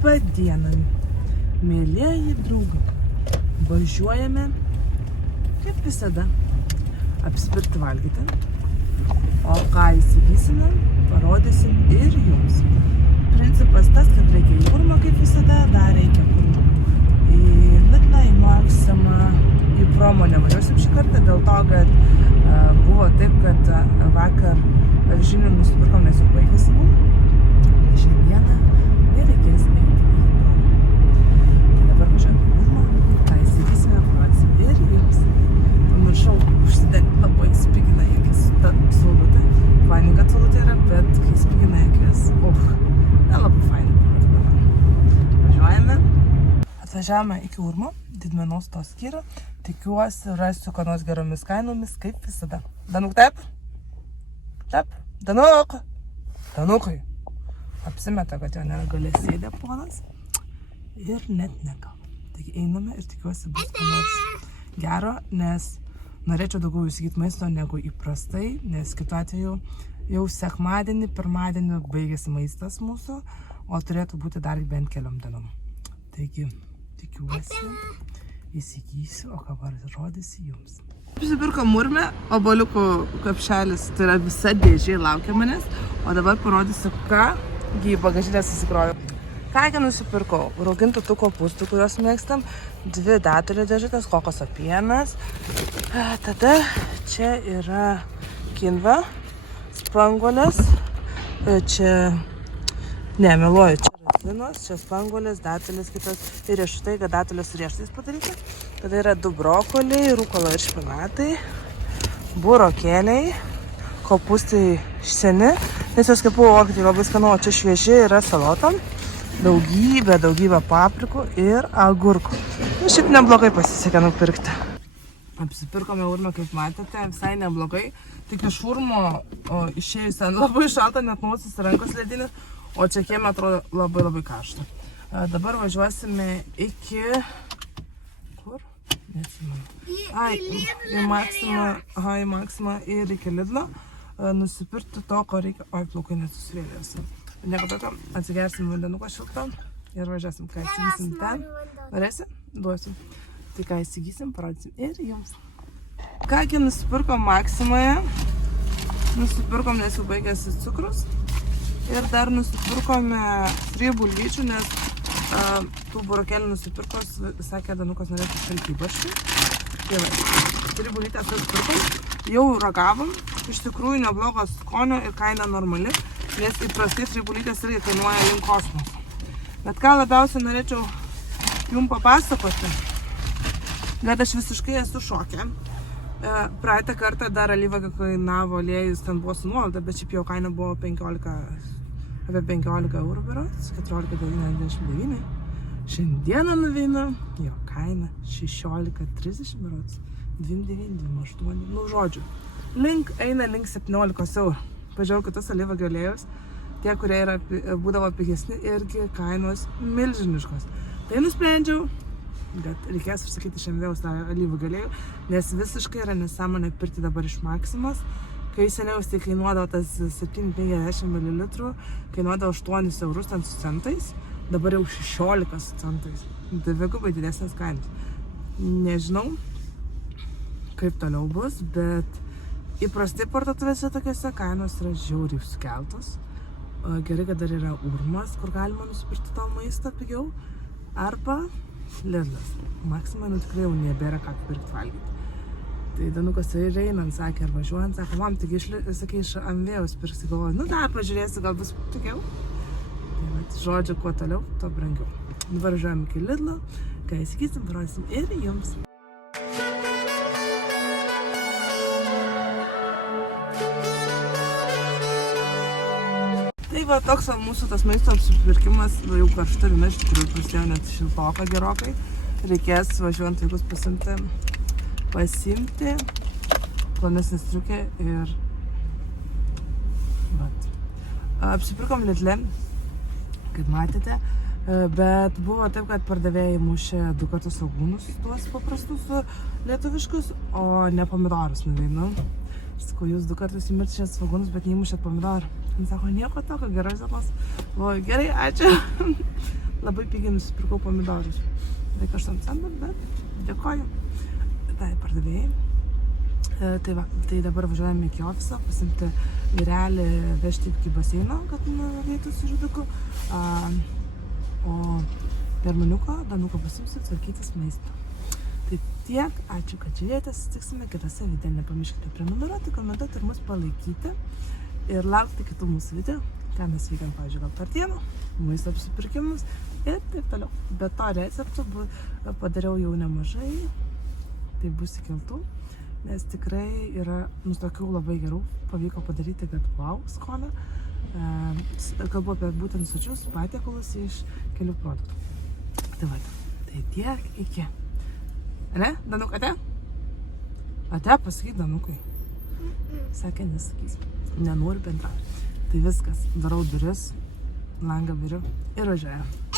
Labą dieną, mėlieji draugai. Važiuojame, kaip visada, apsipirkti valgyti. O ką įsigysime, parodysim ir jums. Principas tas, kad reikia į Urmą, kaip visada, dar reikia kur. Į Lidlą, į Maksimą, į Promo nevažiuosim šį kartą, dėl to, kad buvo taip, kad vakar žinių nusipirkom, nes jau baigėsi buvo. Šiandieną nereikės eiti į Promą. Tai dabar važiuojame į Urmą, ką įsigysime, parodysim ir jums. Pamiršau užsidegti, labai spigina akis ta saulutė. Fainai, kad saulutė yra, bet kai spigina akis, nelabai fainai. Važiuojame. Atvažiavome iki Urmo, didmenos to skyrių. Tikiuosi, rasiu ką nors geromis kainomis, kaip visada. Danuk, taip? Taip? Danuk! Danukai! Apsimeta, kad jo negalės sėdė ponas. Ir net nekalba. Taigi einame ir tikiuosi bus ką nors gero, nes norėčiau daugiau įsigyti maisto negu įprastai, nes kitu atveju jau sekmadienį, pirmadienį baigėsi maistas mūsų, o turėtų būti dar bent keliom dienom. Taigi, tikiuosi, įsigysiu, o ką rodysiu jums. Prisipirkom Urme, obuoliukų kapšelis, tai yra visa dėžė laukia manęs, o dabar parodysiu, ką į bagažinę susikroju. Kągi nusipirkau? Raugintų tų kopūstų, kuriuos mėgstam, 2 datulio dėžutės, kokoso pienas. Tada čia yra kinva, spanguolės, čia, nemeluoju, čia razinos, čia spanguolės, datulės kitos ir riešutai, kad datulės riešutais padaryti. Tada yra 2 brokoliai, rūkolo ir špinatai, burokėliai, kopūstai seni, nes jos kepu tai labai skanu, o čia švieži yra salotom. Daugybė paprikų ir agurkų. Šiaip neblogai pasisekė nupirkti. Apsipirkome Urmą, kaip matėte, visai neblogai. Tik iš Urmo išėjus ten labai šalta, net nosis rankos ledinės, o čia kieme atrodo labai karšta. Dabar važiuosime iki... Kur? Neatsimenu. Į Maksimą ir iki Lidlo. Nusipirkti to, ko reikia. Plaukai nesusivėlėjusi. Nieko tokio, atsigersim vandenuko šilto ir važiuosim, ką įsigysim ten. Norėsi? Duosiu. Tai ką įsigysim, parodysim ir jums. Kągi nusipirkom Maksimoje. Nusipirkom, nes jau baigėsi cukrus. Ir dar nusipirkome 3 bulvyčių, nes tų burokėlių nusipirkos, sakė Danukas, norėtų šaltybarščių. Tai va, 3 bulvytės nusipirkom. Jau ragavom. Iš tikrųjų neblogos skonio ir kaina normali. Nes įprastai 3 bulytės irgi kainuoja link kosmoso. Bet ką labiausiai norėčiau jums papasakoti, kad aš visiškai esu šoke. Praeitą kartą dar alyvuogių kainavo aliejus, ten buvo su nuolaida, bet šiaip jau kaina buvo apie 15 eurų berods, 14,99. Šiandieną nuveina jo kaina 16,30 berods, 2,9, 2,8, žodžiu. Eina link 17 eurų. Pažiūrėjau kitus alyvuogių aliejus, tie, kurie būdavo pigesni, irgi kainos milžiniškos. Tai nusprendžiau, kad reikės užsakyti šiandien tą alyvuogių aliejų, nes visiškai yra nesąmonė pirkti dabar iš Maksimos. Kai seniau tai kainuodavo tas 750 ml, kainuodavo 8 eurus ten su centais, dabar jau 16 su centais. Dvigubai didesnės kainos. Nežinau, kaip toliau bus, bet įprastai parduotuvėse tokiose kainos yra žiauriai sukeltos. Gerai, kad dar yra Urmas, kur galima nusipirkti to maistą pigiau. Arba Lidlas. Maksimai tikrai jau nebėra ką pirkti valgyti. Tai Danukas ir einant sakė, ar važiuojant, sako, mam, tik iš Amvėjaus pirksi, galvoju, dar pažiūrėsiu, gal bus pigiau. Tai va, žodžiu, kuo toliau, to brangiau. Dabar važiuojam iki Lidlo, ką įsigysim, parodysim ir jums. Tai va, toks mūsų tas maisto apsipirkimas, jau karšta diena, iš tikrųjų prasidėjo net šiltoka gerokai. Reikės važiuojant vaikus pasiimti, plonesnį striukę ir... Apsipirkom Lidle, kaip matėte, bet buvo taip, kad pardavėjai mušė 2 kartus svogūnus, tuos paprastus lietuviškus, o ne pomidorus nuveinu. Sakau, jūs 2 kartus įmiršėt svogūnus, bet neįmušėt pomidorų. Jis sako, nieko tokio, gerai, sakos. Gerai, ačiū. labai pigiai nusipirkau pomidorus. Beveik 8 centų, bet dėkoju tai pardavėjai. Tai va, tai dabar važiuojame iki ofiso, pasimti vyrelį, vežti iki baseino, kad nueitų su žudiku. O Danuką pasimsiu tvarkytis maistą. Tai tiek, ačiū, kad žiūrėjote, susitiksime kitose video. Nepamirškite prenumeruoti, komentuoti ir mus palaikyti. Ir laukti kitų mūsų video, ką mes veikiam, pavyzdžiui, gal per dieną, maisto apsipirkimus ir taip toliau. Bet to receptų padariau jau nemažai, tai bus įkeltų, nes tikrai yra tokių labai gerų, pavyko padaryti, kad wow, skonio. Kalbu apie būtent sočius patiekalus iš kelių produktų. Tai va, tai tiek, iki. Ne, Danuk, ate? Ate, pasakyk Danukai. Sakė, nesakys. Nenoriu bendrauti. Tai viskas, darau duris, langą viriu ir važiuoju.